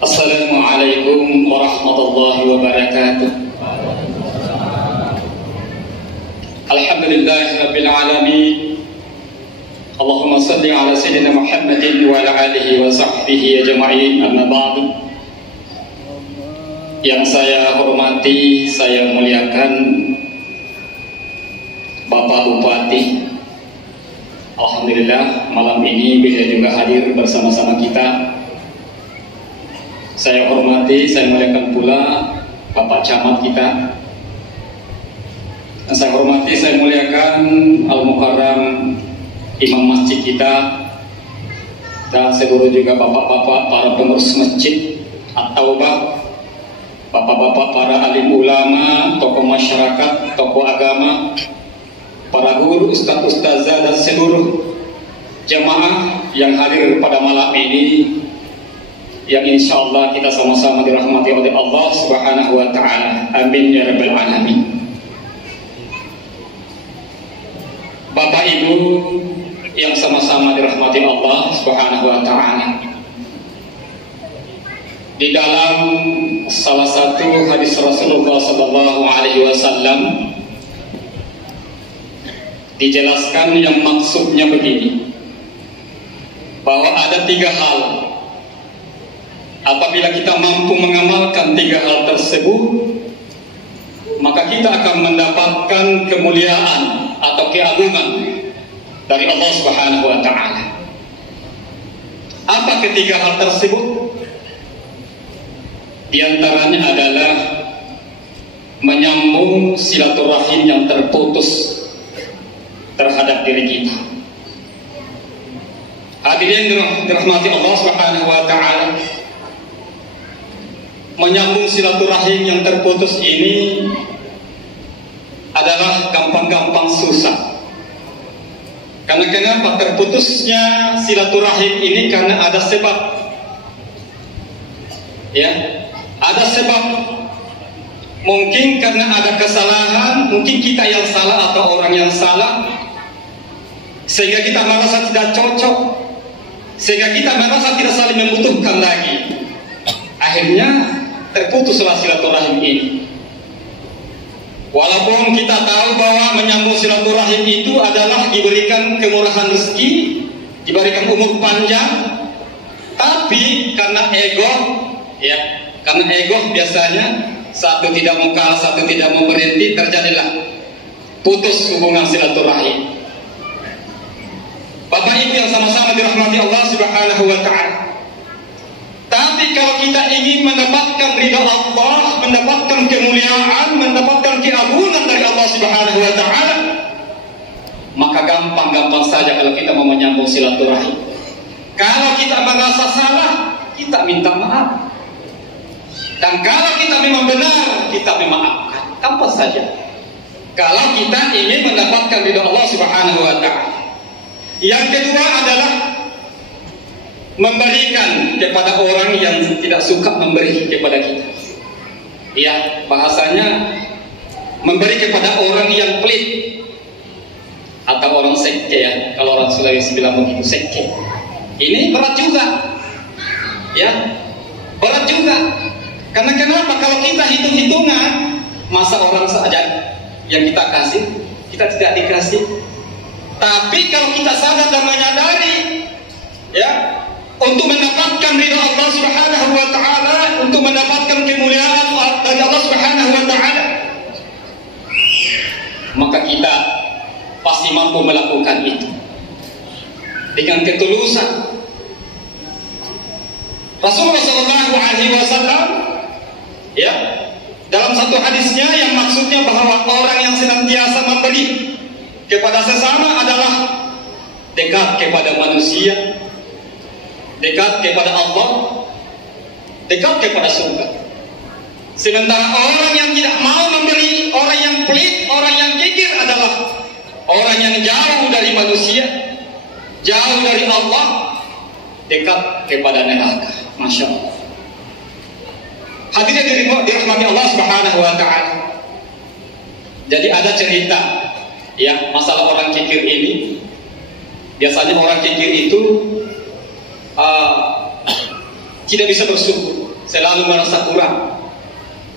Assalamualaikum warahmatullahi wabarakatuh. Alhamdulillahirabbil alamin. Allahumma shalli ala sayyidina Muhammadin wa ala alihi wa sahbihi ajma'in. Amma ba'du. Yang saya hormati, saya muliakan Bapak Bupati. Alhamdulillah malam ini beliau juga hadir bersama-sama kita. Saya hormati, saya muliakan pula Bapak Camat kita. Dan saya hormati, saya muliakan Al-Mukarram Imam Masjid kita. Dan seluruh juga bapak-bapak para pengurus masjid At-Taubah, bapak-bapak para alim ulama, tokoh masyarakat, tokoh agama, para guru, ustaz-ustazah dan seluruh jamaah yang hadir pada malam ini, yang insya Allah kita sama-sama dirahmati oleh Allah Subhanahu wa Ta'ala. Amin ya Rabbal Alamin. Bapak Ibu yang sama-sama dirahmati Allah Subhanahu wa Ta'ala, di dalam salah satu hadis Rasulullah Sallallahu Alaihi Wasallam dijelaskan yang maksudnya begini, bahwa ada 3 hal. Apabila kita mampu mengamalkan 3 hal tersebut, maka kita akan mendapatkan kemuliaan atau keagungan dari Allah Subhanahu wa Ta'ala. Apa ketiga hal tersebut? Di antaranya adalah menyambung silaturahim yang terputus terhadap diri kita. Hadirin dirahmati Allah Subhanahu wa Ta'ala, menyambung silaturahim yang terputus ini adalah gampang-gampang susah. Karena kenapa terputusnya silaturahim ini? Karena ada sebab. Ya, ada sebab. Mungkin karena ada kesalahan, mungkin kita yang salah atau orang yang salah, sehingga kita merasa tidak cocok, sehingga kita merasa tidak saling membutuhkan lagi. Akhirnya terputuslah silaturahim ini. Walaupun kita tahu bahwa menyambung silaturahim itu adalah diberikan kemurahan rezeki, diberikan umur panjang, tapi karena ego, ya, karena ego biasanya satu tidak mau kalah, satu tidak mau berhenti, terjadilah putus hubungan silaturahim. Bapak Ibu yang sama-sama dirahmati Allah Subhanahu wa Ta'ala, tapi kalau kita ingin mendapatkan ridha Allah, mendapatkan kemuliaan, mendapatkan keagungan dari Allah Subhanahu wa Ta'ala, maka gampang-gampang saja kalau kita mau menyambung silaturahim. Kalau kita merasa salah, kita minta maaf. Dan kalau kita memang benar, kita memaafkan. Gampang saja. Kalau kita ingin mendapatkan ridha Allah Subhanahu wa Ta'ala. Yang kedua adalah memberikan kepada orang yang tidak suka memberi kepada kita. Ya, bahasanya memberi kepada orang yang pelit atau orang sekte, ya. Kalau orang Sulawesi bilang begitu, sekte. Ini berat juga. Ya, berat juga. Karena kenapa? Kalau kita hitung-hitungan, masa orang saja yang kita kasih, kita tidak dikasih. Tapi kalau kita sadar dan menyadari, ya, untuk mendapatkan ridha Allah Subhanahu wa Ta'ala, untuk mendapatkan kemuliaan dari Allah Subhanahu wa Ta'ala, maka kita pasti mampu melakukan itu dengan ketulusan. Rasulullah Sallallahu Alaihi Wasallam, ya, dalam satu hadisnya yang maksudnya bahwa orang yang senantiasa memberi kepada sesama adalah dekat kepada manusia, dekat kepada Allah, dekat kepada surga. Sementara orang yang tidak mau memberi, orang yang pelit, orang yang kikir adalah orang yang jauh dari manusia, jauh dari Allah, dekat kepada neraka. Masya Allah. Hadirin dirahmati Allah Subhanahu wa Ta'ala. Jadi ada cerita, ya, masalah orang kikir ini. Biasanya orang kikir itu tidak bisa bersyukur. selalu merasa kurang,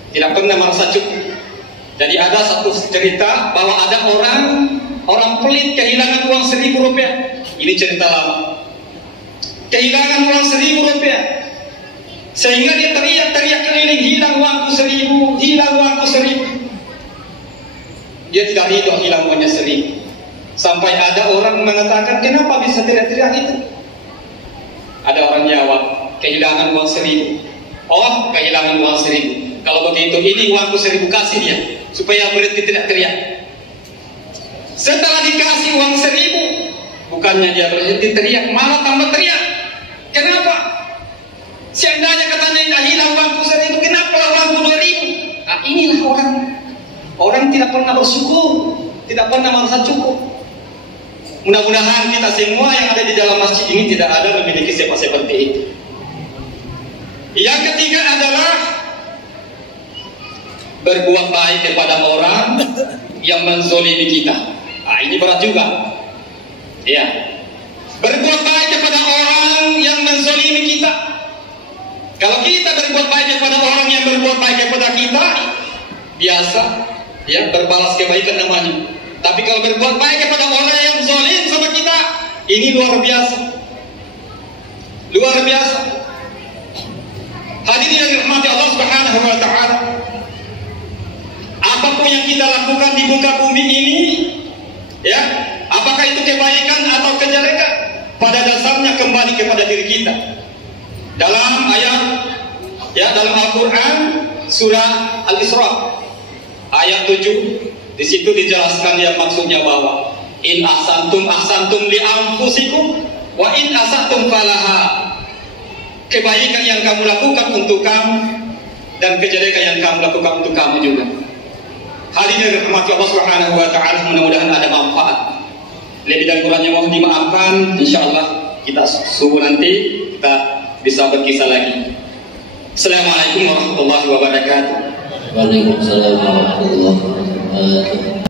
tidak pernah merasa cukup. Jadi ada satu cerita bahwa ada orang pelit kehilangan uang 1.000 rupiah. Ini cerita lama. Kehilangan uang 1.000 rupiah, sehingga dia teriak-teriak keliling, hilang uangku 1.000, hilang uangku 1.000. Dia tidak ridho hilang uangnya 1.000. Sampai ada orang mengatakan, kenapa bisa teriak-teriak itu? Ada orang jawab, kehilangan uang 1.000. Oh, kehilangan uang 1.000. Kalau begitu, ini uangku 1.000, kasih dia, supaya berhenti teriak-teriak. Setelah dikasih uang 1.000, bukannya dia berhenti teriak, malah tambah teriak. Kenapa? Seandainya katanya tidak hilang uangku 1.000, kenapa uangku 2.000? Nah, inilah orang tidak pernah bersyukur, tidak pernah merasa cukup. Mudah-mudahan kita semua yang ada di dalam masjid ini tidak ada memiliki sifat seperti itu. Yang ketiga adalah berbuat baik kepada orang yang menzolimi kita. Nah, ini berat juga. Ya, berbuat baik kepada orang yang menzolimi kita. Kalau kita berbuat baik kepada orang yang berbuat baik kepada kita, biasa, ya, berbalas kebaikan namanya. Tapi kalau berbuat baik kepada orang yang zalim sama kita, ini luar biasa. Luar biasa. Hadirin yang dirahmati Allah Subhanahu wa taala. Apapun yang kita lakukan di muka bumi ini, ya, apakah itu kebaikan atau kejelekan, pada dasarnya kembali kepada diri kita. Dalam ayat, ya, dalam Al-Quran surah Al-Isra ayat 7, di situ dijelaskan yang maksudnya bahwa in ahsantum li anfusikum wa in asatum falaha. Kebaikan yang kamu lakukan untuk kamu dan kejelekan yang kamu lakukan untuk kamu juga. Hadirin dirahmati Allah Subhanahu wa taala, mudah-mudahan ada manfaat. Lebih dan kurangnya mohon dimaafkan. Insyaallah kita subuh nanti kita bisa berkisah lagi. Assalamualaikum warahmatullahi wabarakatuh. Waalaikumsalam warahmatullahi wabarakatuh.